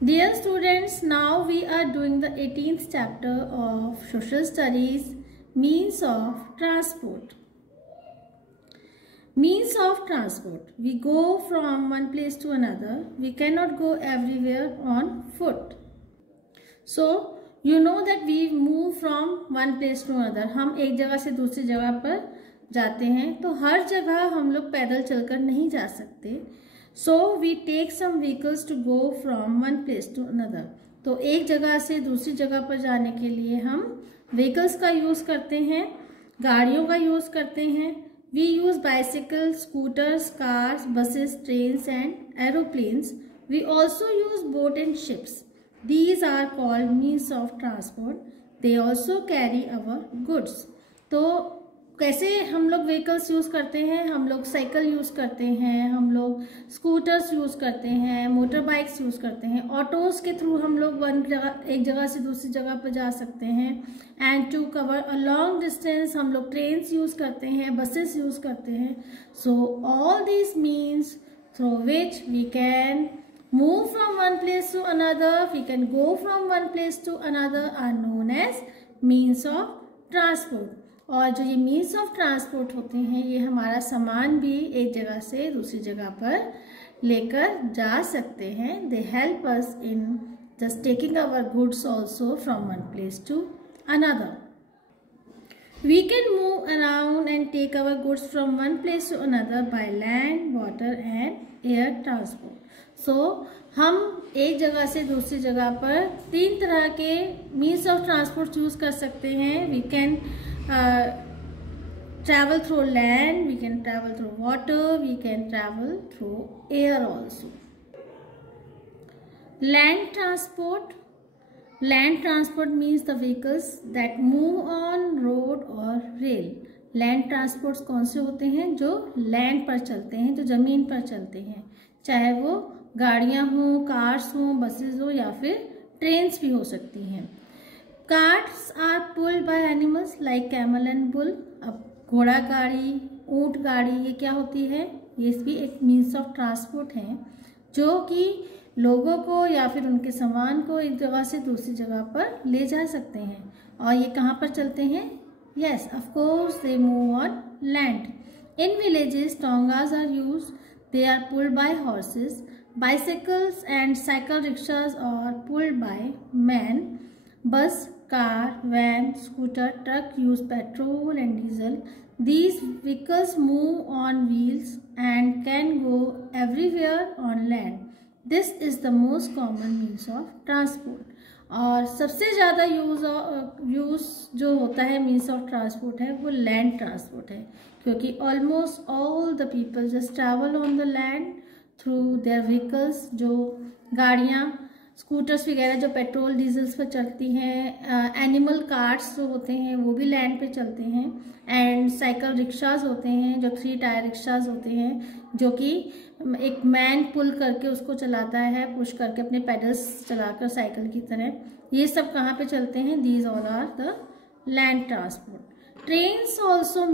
Dear students, now we are doing the 18th chapter of Social Studies, Means of Transport. Means of transport. We go from one place to another. We cannot go everywhere on foot. So, you know that we move from one place to another. हम एक जगह से दूसरी जगह पर जाते हैं, तो हर जगह हम लोग पैदल चलकर नहीं जा सकते. So we take some vehicles to go from one place to another. तो एक जगह से दूसरी जगह पर जाने के लिए हम vehicles का यूज करते हैं, गाड़ियों का यूज करते हैं. We use bicycles, scooters, cars, buses, trains and aeroplanes. We also use boat and ships. These are called means of transport. They also carry our goods. तो कैसे हम लोग व्हीकल्स यूज करते हैं? हम लोग साइकिल यूज करते हैं, हम लोग स्कूटर्स यूज करते हैं, मोटर बाइक्स यूज करते हैं, ऑटोज के थ्रू हम लोग एक जगह से दूसरी जगह पर जा सकते हैं. And to cover a long distance हम लोग ट्रेन्स यूज करते हैं, बसेस यूज करते हैं. So all these means through which we can move from one place to another, we can go from one place to another are known as means of transport. और जो ये means of transport होते हैं, ये हमारा सामान भी एक जगह से दूसरी जगह पर लेकर जा सकते हैं. They help us in just taking our goods also from one place to another. We can move around and take our goods from one place to another by land, water and air transport. So, हम एक जगह से दूसरी जगह पर तीन तरह के मीन्स ऑफ ट्रांसपोर्ट यूज कर सकते हैं. We can travel through land, we can travel through water, we can travel through air also. Land transport. Land transport means the vehicles that move on road और rail. Land transports कौन से होते हैं? जो land पर चलते हैं, जो जमीन पर चलते हैं, चाहे वो गाड़ियां हों, कार्स हों, बसेस हो या फिर ट्रेन्स भी हो सकती हैं. Carts are pulled by animals like camel and bull. अब घोड़ा गाड़ी, ऊंट गाड़ी, ये क्या होती है? ये भी एक मीन्स ऑफ ट्रांसपोर्ट है जो कि लोगों को या फिर उनके सामान को एक जगह से दूसरी जगह पर ले जा सकते हैं. और ये कहाँ पर चलते हैं? Yes, of course they move on land. In villages tongas are used. They are pulled by horses. Bicycles and cycle rickshaws are pulled by men. Bus, car, van, scooter, truck use petrol and diesel. These vehicles move on wheels and can go everywhere on land. This is the most common means of transport. और सबसे ज़्यादा use जो होता है means of transport है वो land transport है, क्योंकि almost all the people just travel on the land through their vehicles. जो गाड़ियाँ, स्कूटर्स वगैरह जो पेट्रोल डीजल्स पर चलती हैं, एनिमल कार्ट्स जो होते हैं वो भी लैंड पे चलते हैं, एंड साइकिल रिक्शाज होते हैं जो 3 टायर रिक्शाज होते हैं जो कि एक मैन पुल करके उसको चलाता है, पुश करके अपने पेडल्स चलाकर साइकिल की तरह. ये सब कहाँ पे चलते हैं? These all are the land transport. Trains also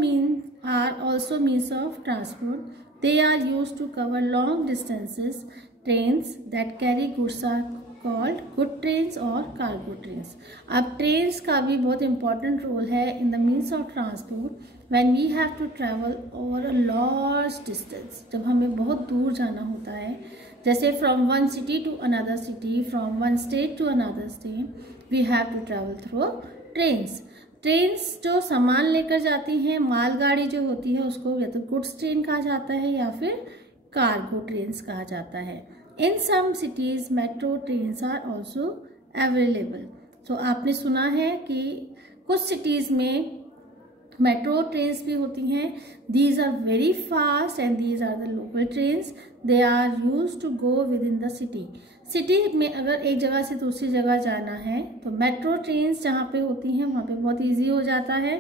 means of transport. They are used to cover long distances. Trains that carry goods are called good trains or cargo trains. अब trains का भी बहुत important role है in the means of transport when we have to travel over a large distance. जब हमें बहुत दूर जाना होता है, जैसे from one city to another city, from one state to another state, we have to travel through trains. Trains जो सामान लेकर जाती हैं, मालगाड़ी जो होती है उसको या तो गुड्स ट्रेन कहा जाता है या फिर कार्गो ट्रेन्स कहा जाता है. In some cities metro trains are also available. तो आपने सुना है कि कुछ सिटीज़ में मेट्रो ट्रेन्स भी होती हैं. These are very fast and these are the local trains. They are used to go with in the city. City में अगर एक जगह से दूसरी जगह जाना है तो मेट्रो ट्रेन्स जहाँ पे होती हैं वहाँ पे बहुत इजी हो जाता है.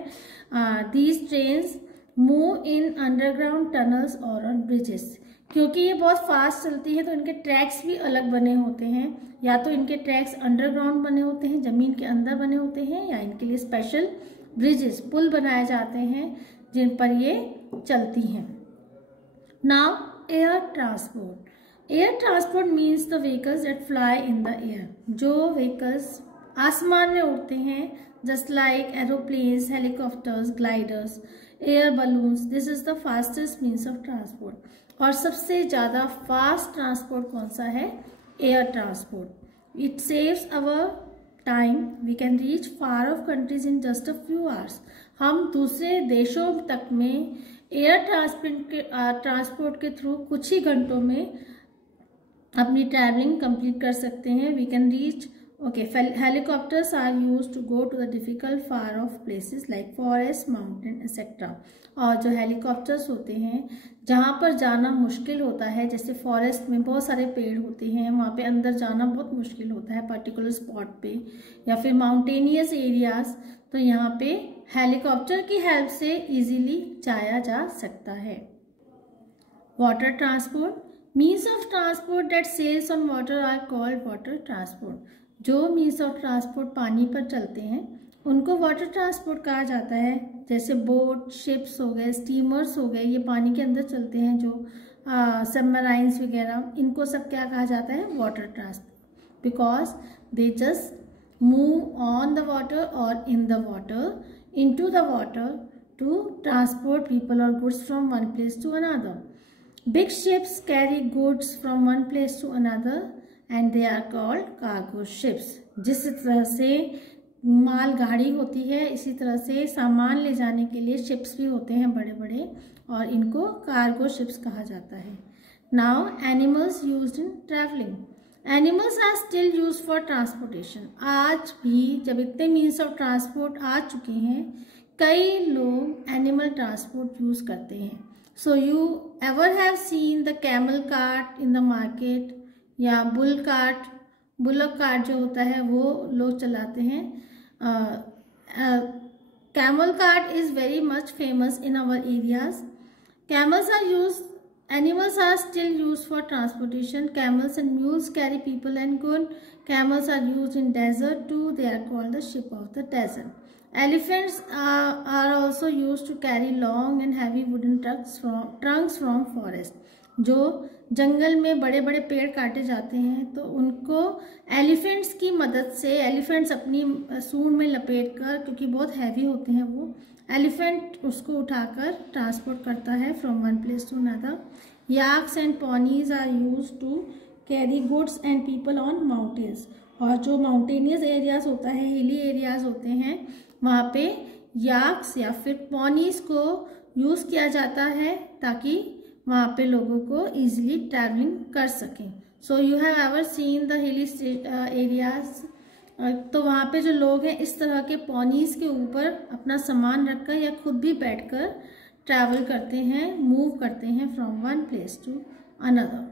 These trains move in underground tunnels और ऑन ब्रिजेस. क्योंकि ये बहुत फास्ट चलती है तो इनके ट्रैक्स भी अलग बने होते हैं. या तो इनके ट्रैक्स अंडरग्राउंड बने होते हैं, ज़मीन के अंदर बने होते हैं, या इनके लिए स्पेशल ब्रिजेस, पुल बनाए जाते हैं जिन पर ये चलती हैं. Now air transport. Air transport means the vehicles that fly in the air, जो व्हीकल्स आसमान में उड़ते हैं, just like aeroplanes, helicopters, gliders, air balloons, this is the fastest means of transport. और सबसे ज़्यादा फास्ट ट्रांसपोर्ट कौन सा है? Air transport. It saves our time, we can reach far of countries in just a few hours. हम दूसरे देशों तक में एयर ट्रांसपोर्ट के थ्रू कुछ ही घंटों में अपनी ट्रैवलिंग कंप्लीट कर सकते हैं। We can reach helicopters are use to go to the difficult far of places like forest, mountain et cetera. और जो हेलीकॉप्टर्स होते हैं जहाँ पर जाना मुश्किल होता है, जैसे फॉरेस्ट में बहुत सारे पेड़ होते हैं, वहाँ पे अंदर जाना बहुत मुश्किल होता है पर्टिकुलर स्पॉट पे, या फिर माउंटेनियस एरियाज, तो यहाँ पे हेलीकॉप्टर की हेल्प से इजीली जाया जा सकता है। Water transport, means of transport that sails on water are called water transport. जो मीन्स ऑफ ट्रांसपोर्ट पानी पर चलते हैं उनको वाटर ट्रांसपोर्ट कहा जाता है। जैसे बोट, शिप्स हो गए, स्टीमर्स हो गए, ये पानी के अंदर चलते हैं, जो सबमराइन्स वगैरह, इनको सब क्या कहा जाता है? Water transport, because they just move on the water और in the water, into the water to transport people और goods from one place to another. Big ships carry goods from one place to another and they are called cargo ships. जिस तरह से माल गाड़ी होती है, इसी तरह से सामान ले जाने के लिए शिप्स भी होते हैं बड़े बड़े, और इनको कार्गो शिप्स कहा जाता है। Now animals used in travelling, animals are still use for transportation. आज भी जब इतने मीन्स ऑफ ट्रांसपोर्ट आ चुके हैं, कई लोग एनिमल ट्रांसपोर्ट यूज करते हैं। So you ever have seen the camel cart in the market, या बुल कार्ट, बुलक कार्ट जो होता है वो लोग चलाते हैं। Camel cart is very much famous in our areas. Camels are used, animals are still used for transportation. Camels and mules carry people and goods. Camels are used in desert too. They are called the ship of the desert. Elephants are also used to carry long and heavy wooden trunks from forest. जो जंगल में बड़े बड़े पेड़ काटे जाते हैं तो उनको एलिफेंट्स की मदद से, एलिफेंट्स अपनी सूंड में लपेट कर, क्योंकि बहुत हैवी होते हैं वो, एलिफेंट उसको उठाकर ट्रांसपोर्ट करता है from one place to another. Yaks and ponies are use to carry goods and people on mountains. और जो माउंटेनियस एरियाज होता है, हिली एरियाज होते हैं, वहाँ पे याक्स या फिर पॉनीज को यूज़ किया जाता है ताकि वहाँ पे लोगों को इजीली ट्रैवलिंग कर सकें। So you have ever seen the hilly areas, तो वहाँ पे जो लोग हैं इस तरह के पॉनीज के ऊपर अपना सामान रखकर या खुद भी बैठकर ट्रैवल करते हैं, मूव करते हैं from one place to another.